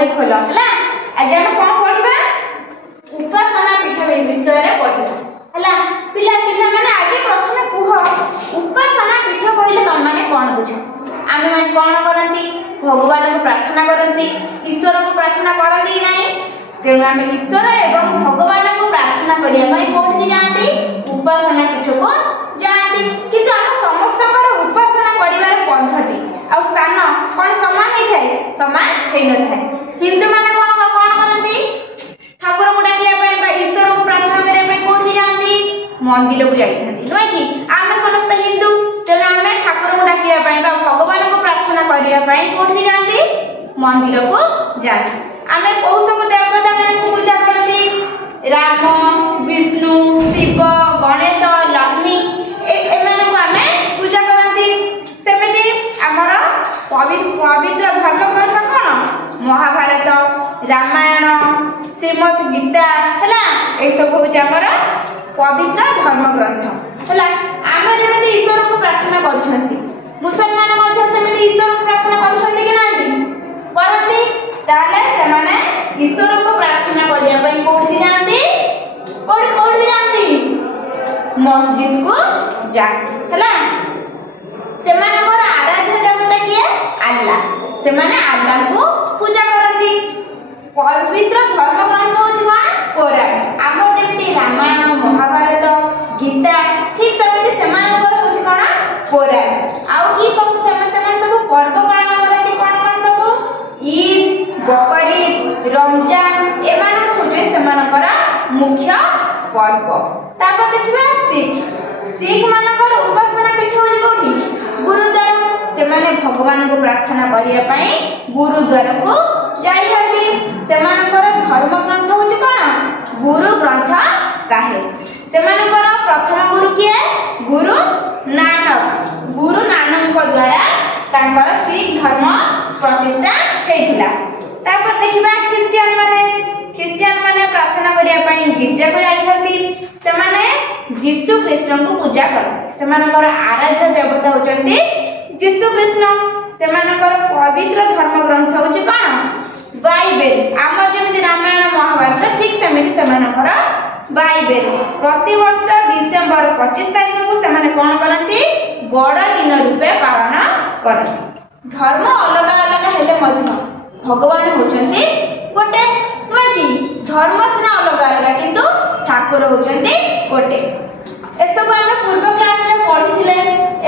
बही खोल है आज आम कौन पढ़ा उपासना पीठ विषय पढ़ा है पिला पिला मैंने आगे प्रथम कह उपासना पीठ कहले तुम मैंने कौन बुझ आम मैंने कौन करती भगवान को प्रार्थना करती ईश्वर को प्रार्थना करती कि नहीं तेणु आम ईश्वर एवं भगवान को प्रार्थना करने कौन जाती उपासना पीठ को जाती किंतु आम समस्त उपासना कर पद्धति आ स्थान कौन समान ही थाए समान हो न था हिंदू मैंने कौन करती ठाकुर को डाकिया ईश्वर को प्रार्थना करने कौन जाती मंदिर को जाती नुहे कि आम समस्त हिंदू तेणु आम ठाकुर को डाकिया भगवान को प्रार्थना करने कौन जाती मंदिर को जाती आम कौ सब देवता मान पूजा करती राम विष्णु शिव गणेश लक्ष्मी एम आम पूजा करती सेमती आमर पवित्र धर्म ग्रंथ कौन महाभारत रामायण श्रीमद गीता है ये सब हूँ आमर पवित्र धर्म ग्रंथ है आम जमी ईश्वर को प्रार्थना कर मुसलमान ईश्वर को प्रार्थना करते कि करती ईश्वर को प्रार्थना करने कौटी जाती कौटी जाती मस्जिद को जाती है आराध्य देवता किए अल्लाह से अल्लाह को पूजा करती पवित्र धर्म ग्रंथ हूँ कौन पुराण आम जमी रामायण महाभारत गीता ठीक सेमती से कौन पुराण आउ कि सब पर्व पालन करती कौन कौन सब ईद बकरीद रमजान एमान होजे सेमानकर मुख्य पर्व तापर देखिबा सिख मानकर उपासना पीठ होजे कोठी गुरुद्वार से माने भगवान को प्रार्थना करिया पई गुरुद्वार को जाई हबी सेमानकर धर्म ग्रंथ होजे कोन गुरु ग्रंथ साहिब सेमानकर प्रथम गुरु किए गुरु नानक द्वारा तांकर सिख धर्म प्रतिष्ठा हेतिला तापर देखिबा ख्रिस्टियन माने प्रार्थना करिया पई गिरजा को जाइथंती से माने यीशु कृष्ण को पूजा करते सेमानकर आराध्य देवता होचंती यीशु कृष्ण सेमानकर पवित्र धर्म ग्रंथ होची कोन बाइबल आमर जेमिति रामायण महाभारत ठीक सेमिति सेमानकर बाइबल प्रति वर्ष डिसेंबर 25 तारिख को सेमाने कोन करंती बड़ दिन रूपे पालन करंती धर्म अलग अलग हेले मध्य भगवान होचंती गोटे नुहे कि धर्म सिना अलग अलग किंतु ठाकुर होचंती गोटे एसबु आम पूर्व क्लास रे पढ़िथिले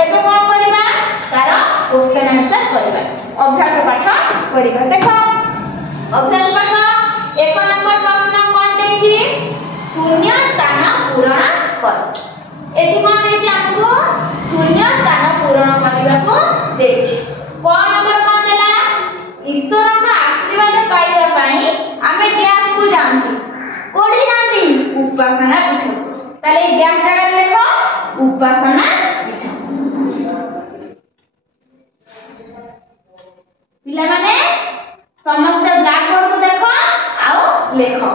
एबे कोन करबा तार क्वेश्चन आंसर करबा अभ्यास पाठ करबा देखो अभ्यास पाठ 1 नंबर प्रश्न कोन देछि शून्य स्थान पूरण कर एठी कोन देछि हमको शून्य स्थान पूरण करबा को देछि कोन नंबर कोन देला ईश्वर का आशीर्वाद पाइबा पई आमे डैश को जानती कोठी जानती उपासना पीठ ताले डैश जगह देखो उपासना पीठ पिला माने समस्त ब्लैक बोर्ड को देखो आओ लेखो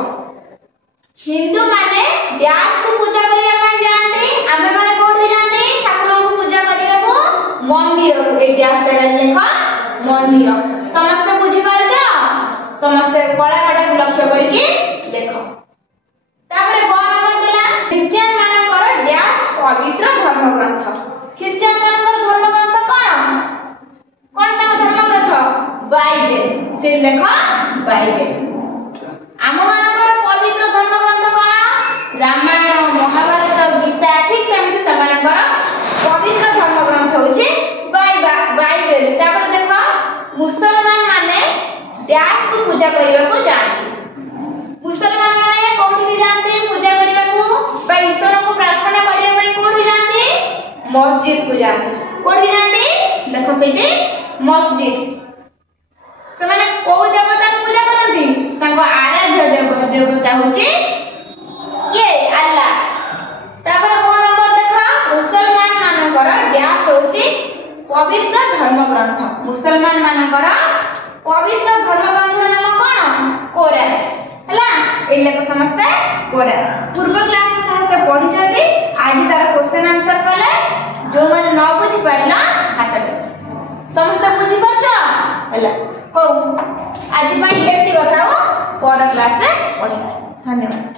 हिंदू माने डैश को पूजा करिया पई जानती आमे माने कोठी जानती ठाकुर को पूजा करिया को मंदिर को ए डैश जगह लेखो मंदिर समस्त बुझी पारछ समस्त कला पाठ लक्ष्य करके देखो तापर ग नंबर दिला क्रिश्चियन मानकर डैश पवित्र धर्म ग्रंथ क्रिश्चियन मानकर धर्म ग्रंथ कोन ता धर्म ग्रंथ बाइबल से लेखो बाइबल आम मानकर पवित्र धर्म ग्रंथ कोन रामायण महाभारत गीता ठीक सेमति समानकर पवित्र धर्म ग्रंथ होची बाइबल तापर देखो मुसलमान माने डैश को पूजा करबा को जानती मुसलमान माने कोठी जानती पूजा करबा को बा ईश्वर को प्रार्थना करबा कोठी जानती मस्जिद को जानती कोठी जानती देखो सेठी मस्जिद से माने को देवता को पूजा करती ताको आराध्य देवता होची के अल्लाह तापर को नंबर देखो मुसलमान मानकर डैश होची पवित्र धर्म ग्रंथ मुसलमान मानकर पवित्र धर्म ग्रंथ नाम कोन कोरान हला एले को समझते कोरान पूर्व क्लास में समझते पढ़ी जदी आज तार क्वेश्चन आंसर कले जो मन न बुझी पारला हाथ दे समस्त बुझी परछ हला हो आज एति कथा पर क्लास रे पढ़िबा। धन्यवाद।